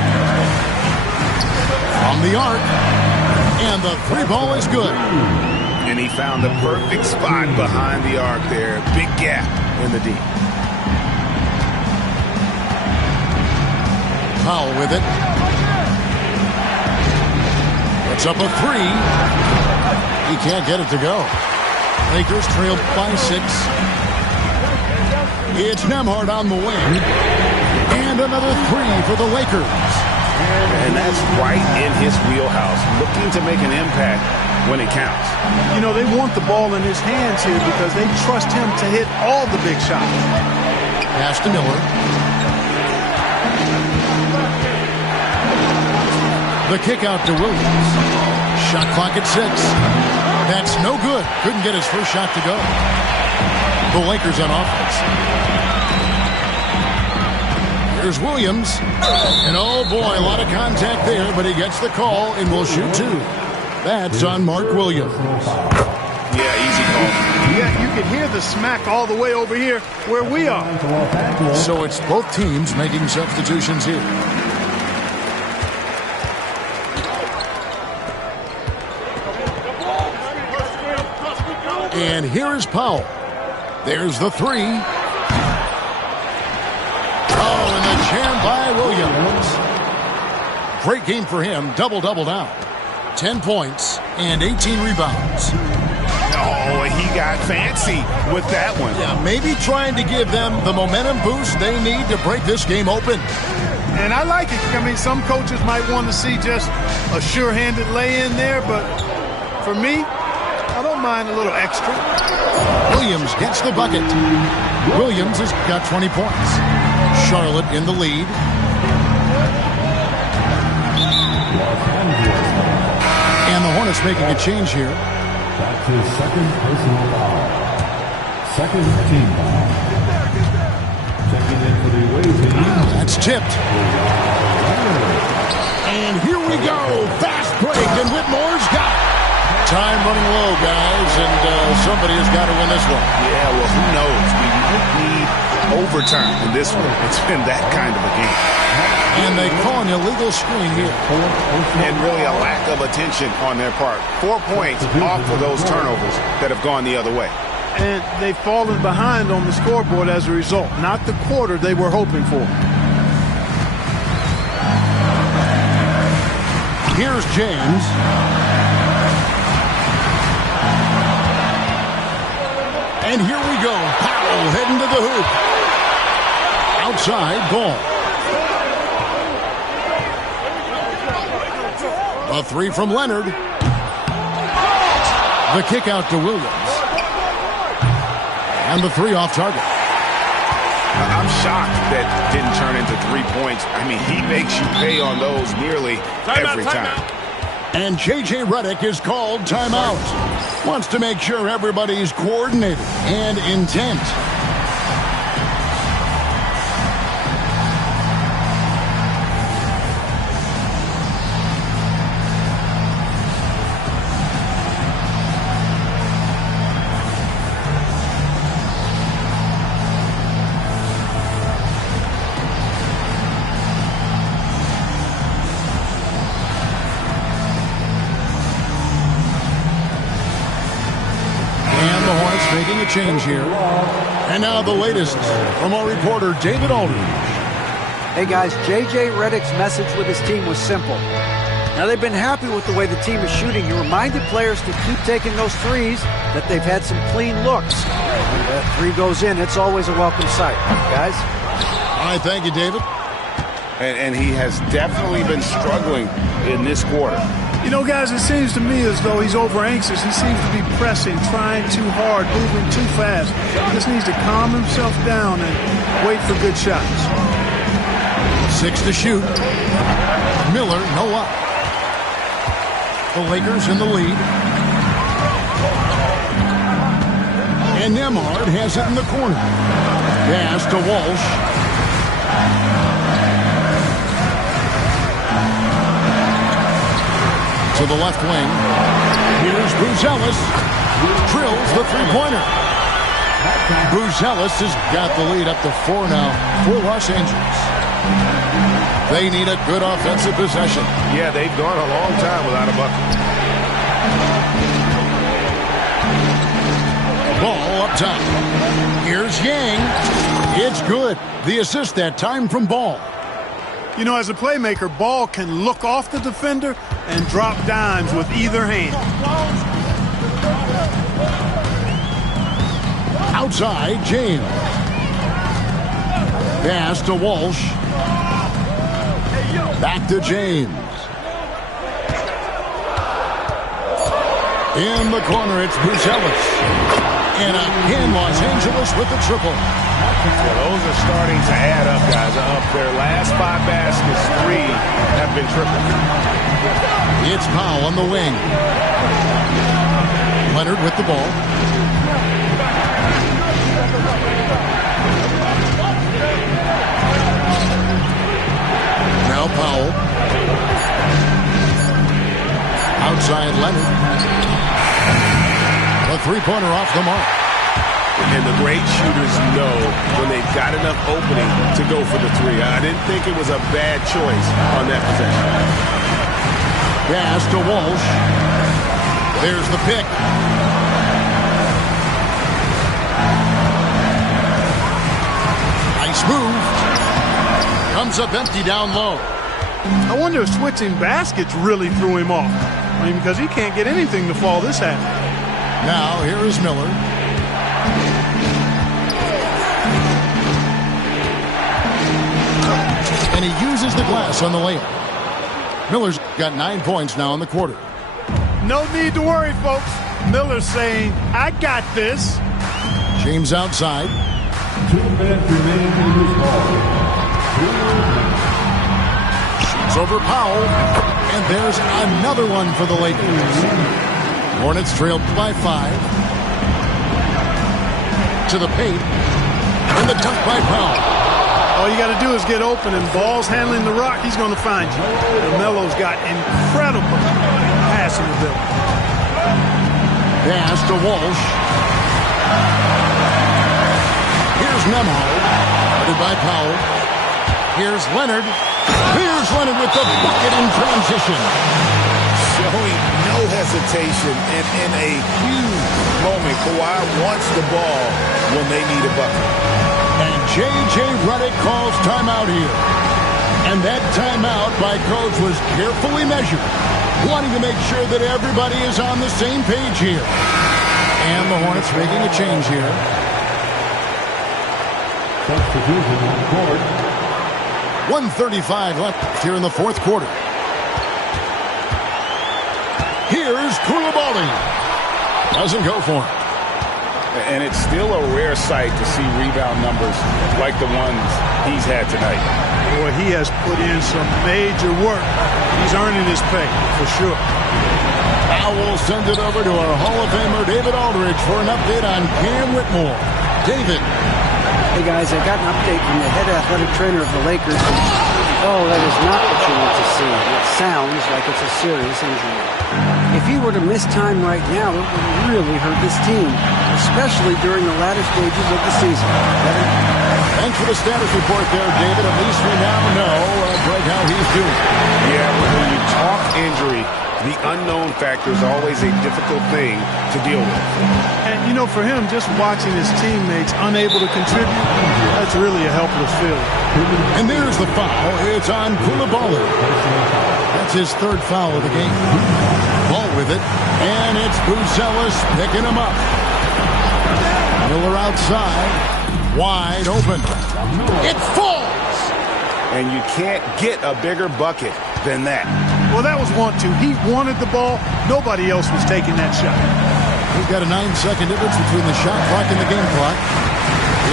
From the arc. And the 3-ball is good. And he found the perfect spot behind the arc there. Big gap in the D. Powell with it. Puts up a 3. He can't get it to go. Lakers trail by 6. It's Nembhard on the wing. And another 3 for the Lakers. And that's right in his wheelhouse. Looking to make an impact when it counts. You know, they want the ball in his hands here because they trust him to hit all the big shots. Pass to Miller. The kick out to Williams. Shot clock at 6. That's no good. Couldn't get his first shot to go. The Lakers on offense. Here's Williams. And oh boy, a lot of contact there, but he gets the call and will shoot 2. That's on Mark Williams. Yeah, easy call. Yeah, you can hear the smack all the way over here where we are. So it's both teams making substitutions here. And here is Powell. There's the 3. Oh, and the jam by Williams. Great game for him. Double-double now. 10 points and 18 rebounds. Oh, he got fancy with that one. Yeah, maybe trying to give them the momentum boost they need to break this game open. And I like it. I mean, some coaches might want to see just a sure-handed lay-in there, but for me, I don't mind a little extra. Williams gets the bucket. Williams has got 20 points. Charlotte in the lead. And the Hornets making a change here. That's his second personal foul. Second team foul. Checking in for the away team. That's tipped. And here we go. Fast break, and Whitmore's got it. Time running low, guys, and somebody has got to win this one. Yeah, well, who knows? We might need overtime in this one. It's been that kind of a game. And they call an illegal screen here. And really a lack of attention on their part. 4 points off of those turnovers that have gone the other way. And they've fallen behind on the scoreboard as a result. Not the quarter they were hoping for. Here's James. And here we go. Powell heading to the hoop. Outside ball. A three from Leonard. The kick out to Williams. And the three off target. I'm shocked that didn't turn into 3 points. I mean, he makes you pay on those nearly every time. And J.J. Redick is called timeout. Wants to make sure everybody's coordinated and intent. Making a change here. And now the latest from our reporter, David Aldridge. Hey, guys, J.J. Redick's message with his team was simple. Now, they've been happy with the way the team is shooting. He reminded players to keep taking those threes, that they've had some clean looks. When that three goes in, it's always a welcome sight. Guys? All right, thank you, David. And he has definitely been struggling in this quarter. You know, guys, it seems to me as though he's over-anxious. He seems to be pressing, trying too hard, moving too fast. He just needs to calm himself down and wait for good shots. 6 to shoot. Miller, no up. The Lakers in the lead. And Nembhard has it in the corner. Pass to Walsh. To the left wing. Here's Bruce drills the three-pointer. Bruce has got the lead up to 4 now for Los Angeles. They need a good offensive possession. Yeah, they've gone a long time without a bucket. Ball up top. Here's Yang. It's good. The assist that time from Ball. You know, as a playmaker, Ball can look off the defender and drop dimes with either hand. Outside, James. Pass to Walsh. Back to James. In the corner, it's Bruce And again, Los Angeles with the triple. Well, those are starting to add up, guys. Up their last 5 baskets, 3 have been tripled. It's Powell on the wing. Leonard with the ball. Now Powell. Outside Leonard. A three-pointer off the mark. And the great shooters know when they've got enough opening to go for the three. I didn't think it was a bad choice on that possession. Pass to Walsh. There's the pick. Nice move. Comes up empty down low. I wonder if switching baskets really threw him off. I mean, because he can't get anything to fall this half. Now, here is Miller. And he uses the glass on the layup. Miller's got 9 points now in the quarter. No need to worry, folks. Miller's saying, I got this. James outside. 2 minutes remaining in this ball. Shoots over Powell. And there's another one for the Lakers. Hornets trailed by 5. To the paint. And the dunk by Powell. All you got to do is get open, and Ball's handling the rock. He's going to find you. LaMelo's got incredible passing ability. Pass to Walsh. Here's Nemo. Guarded by Powell. Here's Leonard. Here's Leonard with the bucket in transition. Showing no hesitation, and in a huge moment, Kawhi wants the ball when they need a bucket. And J.J. Redick calls timeout here. And that timeout by Coach was carefully measured, wanting to make sure that everybody is on the same page here. And the Hornets making a change here. Substitution on court. 1:35 left here in the fourth quarter. Here's Koulibaly. Doesn't go for it. And it's still a rare sight to see rebound numbers like the ones he's had tonight. Boy, he has put in some major work. He's earning his pay, for sure. Powell sends it over to our Hall of Famer, David Aldridge, for an update on Cam Whitmore. David. Hey, guys, I got an update from the head athletic trainer of the Lakers. Oh, that is not what you want to see. It sounds like it's a serious injury. If he were to miss time right now, it would really hurt this team, especially during the latter stages of the season. Kevin? Thanks for the status report there, David. At least we now know, Greg, how he's doing. Yeah, when you talk injury, the unknown factor is always a difficult thing to deal with. And, you know, for him, just watching his teammates unable to contribute, that's really a helpless feeling. And there's the foul. It's on Koulibaly. That's his third foul of the game. Ball with it, and it's Buzelis picking him up. Miller outside, wide open. It falls! And you can't get a bigger bucket than that. Well, that was 1-2. He wanted the ball. Nobody else was taking that shot. We've got a 9-second difference between the shot clock and the game clock.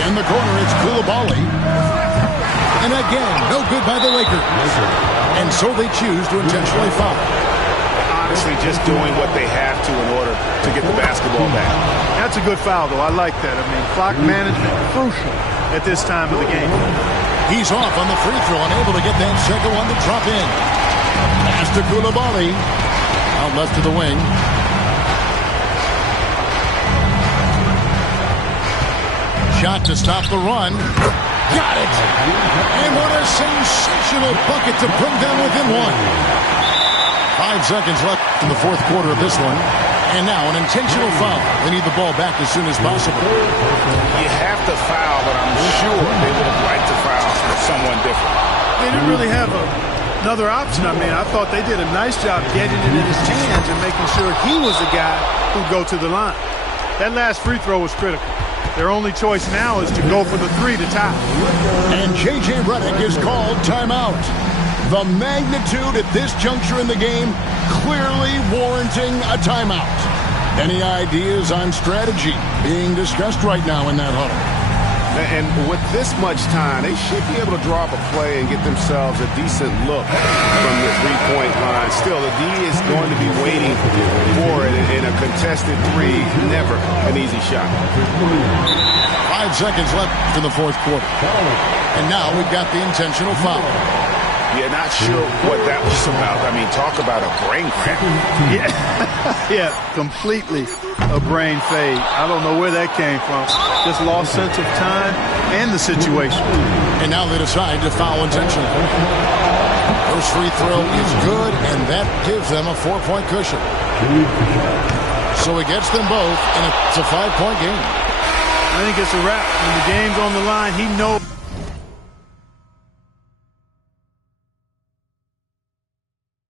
In the corner, it's Koulibaly. And again, no good by the Lakers. And so they choose to intentionally foul. Honestly, just doing what they have to in order to get the basketball back. That's a good foul, though. I like that. I mean, clock management crucial at this time of the game. He's off on the free throw, unable to get that second one to drop in. Pass to Koulibaly. Out left to the wing. Shot to stop the run. Got it! And what a sensational bucket to bring them within one. 5 seconds left in the fourth quarter of this one. And now an intentional foul. They need the ball back as soon as possible. You have to foul, but I'm sure they would have liked to foul someone different. They didn't really have another option. I mean, I thought they did a nice job getting it in his hands and making sure he was the guy who'd go to the line. That last free throw was critical. Their only choice now is to go for the 3 to tie. And J.J. Redick is called timeout. The magnitude at this juncture in the game clearly warranting a timeout. Any ideas on strategy being discussed right now in that huddle? And with this much time, they should be able to draw up a play and get themselves a decent look from the three-point line. Still, the D is going to be waiting for it in a contested 3. Never an easy shot. 5 seconds left in the fourth quarter. And now we've got the intentional foul. Yeah, not sure what that was about. I mean, talk about a brain cramp. Yeah, completely a brain fade. I don't know where that came from. Just lost sense of time and the situation. And now they decide to foul intentionally. First free throw is good, and that gives them a 4-point cushion. So he gets them both, and it's a 5-point game. I think it's a wrap. When the game's on the line, he knows.